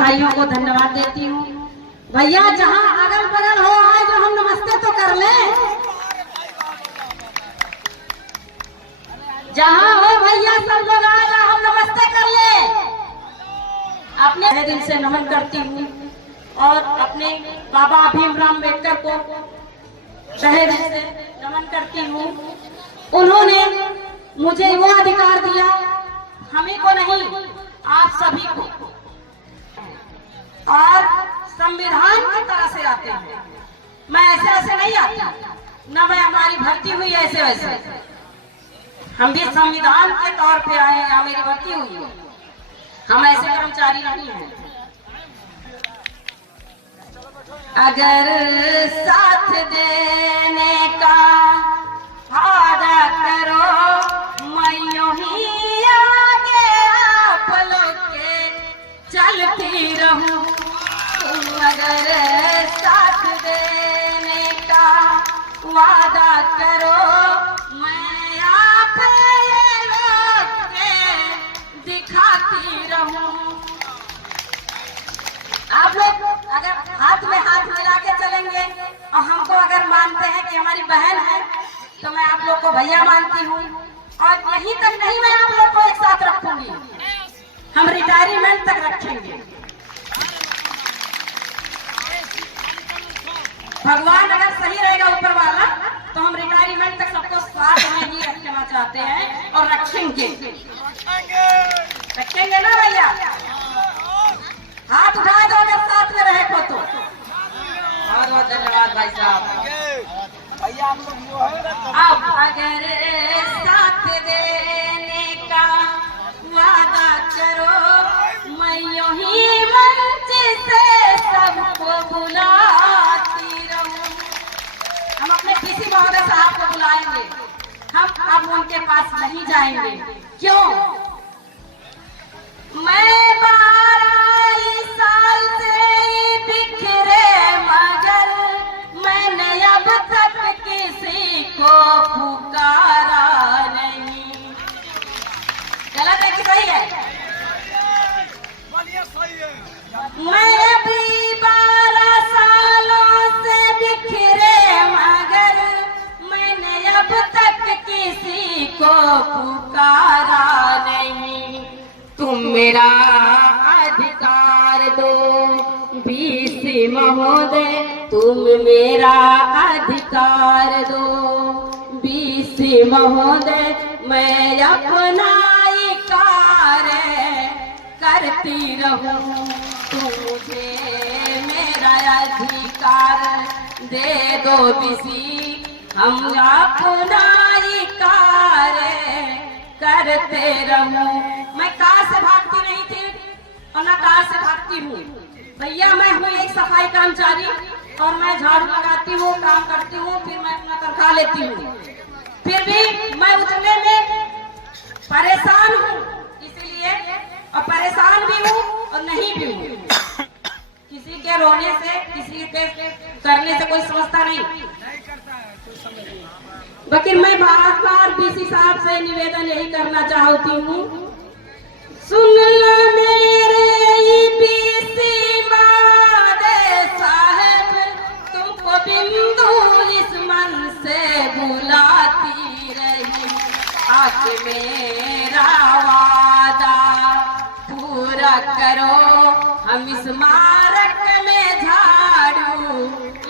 भाइयों को धन्यवाद देती हूँ। भैया जहाँ अगल बगल हो आए जो हम नमस्ते तो कर लें, जहाँ हो भैया सब लोग आए हम नमस्ते कर ले। अपने दिल से नमन करती हूँ और अपने बाबा भीमराव अम्बेडकर को तहे दिल से नमन करती हूँ। उन्होंने मुझे वो अधिकार दिया, हमें को नहीं आप सभी को, और संविधान की तरह से आते हैं। मैं ऐसे ऐसे नहीं आती, न मैं हमारी भर्ती हुई ऐसे वैसे, हम भी संविधान के तौर पे आए हैं, या मेरी भर्ती हुई है, हम ऐसे कर्मचारी नहीं हैं। अगर साथ देने का वादा करो, मैं यूं ही आगे आप लोग के चलती रहूं। तुम अगर साथ देने का वादा करो, मैं आप लोग के दिखाती रहूं। आप लोग अगर हाथ में हाथ मिला के चलेंगे और हमको अगर मानते हैं कि हमारी बहन है, तो मैं आप लोग को भैया मानती हूँ। और यहीं तक नहीं, मैं आप लोग को एक साथ रखूंगी, हम रिटायरमेंट तक रखेंगे। भगवान अगर सही रहेगा ऊपर वाला, तो हम रिटायरमेंट तक सबको साथ में ही रखना चाहते हैं और रखेंगे। रखेंगे ना भैया? हाथ उठा दो अगर साथ में रहे को तो। बहुत बहुत धन्यवाद भाई साहब। अब अगर साथ देने का वादा करो, मैं यूं ही मंच से सबको बुलाती रहूं। हम अपने किसी महोदय साहब को बुलाएंगे, हम अब उनके पास नहीं जाएंगे। क्यों? मैं 12 साल से बिखरे, मगर मैंने अब तक किसी को पुकारा नहीं। गलत है कि सही है? मैं अभी 12 सालों से बिखरे, मगर मैंने अब तक किसी को पुकारा नहीं। तुम मेरा अधिकार दो बीसी महोदय, तुम मेरा अधिकार दो बीसी महोदय, मैं अपना ही कार्य करती रहूं। तुम मुझे मेरा अधिकार दे दो बीसी, हम अपना ही कार्य करते रहूं। मैं कार से भागती नहीं थी और न कार से भागती हूँ भैया। मैं हूँ एक सफाई कर्मचारी और मैं झाड़ू लगाती हूँ, काम करती हूँ, फिर मैं अपना तनख्वाह लेती हूँ। फिर भी मैं उतरने में परेशान हूँ, इसलिए, और परेशान भी हूँ और नहीं भी हूँ। किसी के रोने से, किसी के करने से कोई समझता नहीं। लेकिन मैं बार-बार बीसी साहब से निवेदन यही करना चाहती हूँ, सुन लो मेरे बीसी महोदय साहब, तुमको बिंदु इस मन से बुलाती रही। आज मेरा वादा पूरा करो, हम इस स्मारक में झाड़ू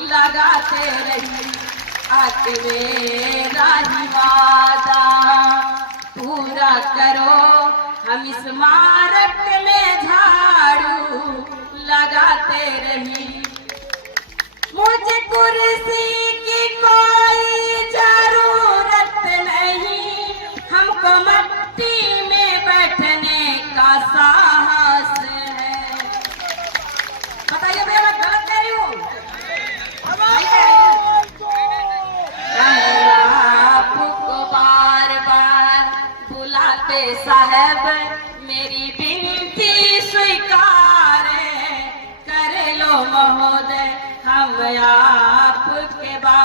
लगाते रही। आज मेरा ही वादा पूरा करो, हम इस स्मारक में झाड़ू लगाते रही। मुझे कुर्सी की कोई जरूरत नहीं, हमको मट्टी में बैठने का साहस है। बताइए भैया, मैं गलत कह रही हूँ? आपको बार बार बुलाते साहब, मेरी विनती स्वीकार कर लो महोदय, हम आपके बार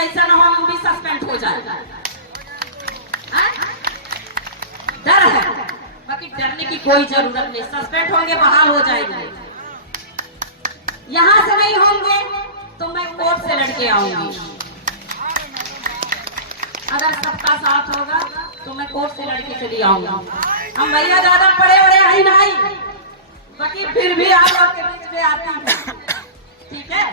ऐसा ना हो हम भी सस्पेंड हो जाए। डर है, बाकी डरने की कोई जरूरत नहीं। सस्पेंड होंगे बहाल हो जाएंगे, यहाँ से नहीं होंगे तो मैं कोर्ट से लड़के आऊंगी। अगर सबका साथ होगा तो मैं कोर्ट से लड़के चली आऊंगी। हम भैया ज्यादा पड़े बड़े आई नहीं, बाकी फिर भी आप लोग के बीच में आती है, ठीक है।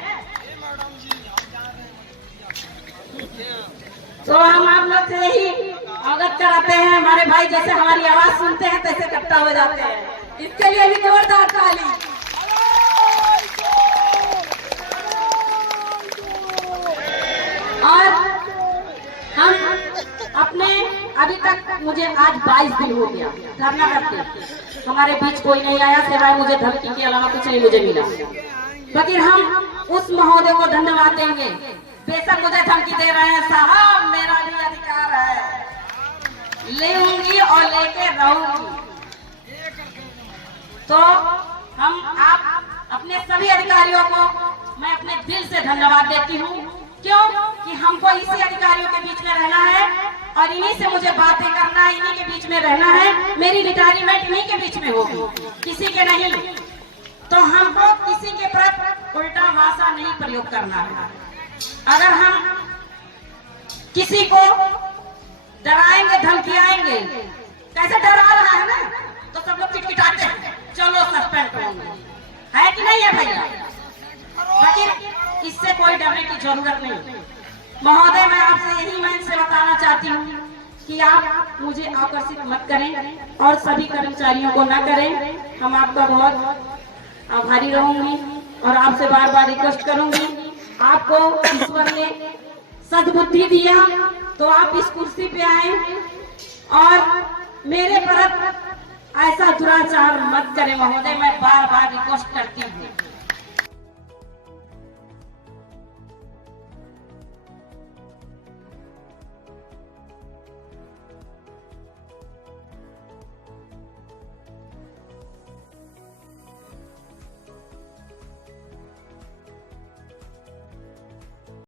तो हम आप लोग से यही अवगत कराते हैं, हमारे भाई जैसे हमारी आवाज सुनते हैं तैसे इकट्ठा हो जाते हैं। इसके लिए भी जोरदार ताली। और हम अपने अभी तक मुझे आज 22 दिन हो गया धरना करते, हमारे बीच कोई नहीं आया सिवाय मुझे धमकी के अलावा कुछ नहीं मुझे मिला। बाकी हम उस महोदय को धन्यवाद देंगे, बेशक मुझे धमकी दे रहे हैं, साहब मेरा भी अधिकार है, लेंगी और लेके रहूंगी। तो हम आप अपने सभी अधिकारियों को मैं अपने दिल से धन्यवाद देती हूँ। क्यों कि हमको इसी अधिकारियों के बीच में रहना है और इन्हीं से मुझे बातें करना है, इन्हीं के बीच में रहना है। मेरी रिटायरमेंट इन्हीं के बीच में होगी, किसी के नहीं। तो हमको किसी के प्रति उल्टा भाषा नहीं प्रयोग करना है। अगर हम किसी को डराएंगे धमकियाएंगे, कैसे डरा रहा है ना, तो सब लोग चिटचिटाते हैं, चलो सस्पेंड करेंगे, है कि नहीं है भैया। बाकी इससे कोई डरने की जरूरत नहीं। महोदय मैं आपसे यही मैं से बताना चाहती हूँ कि आप मुझे आकर्षित मत करें और सभी कर्मचारियों को न करें। हम आपका बहुत आभारी रहूंगी और आपसे बार बार रिक्वेस्ट करूंगी। आपको ईश्वर ने सद्बुद्धि दिया तो आप इस कुर्सी पे आए और मेरे पर ऐसा दुराचार मत करें महोदय, मैं बार बार रिक्वेस्ट करती हूँ।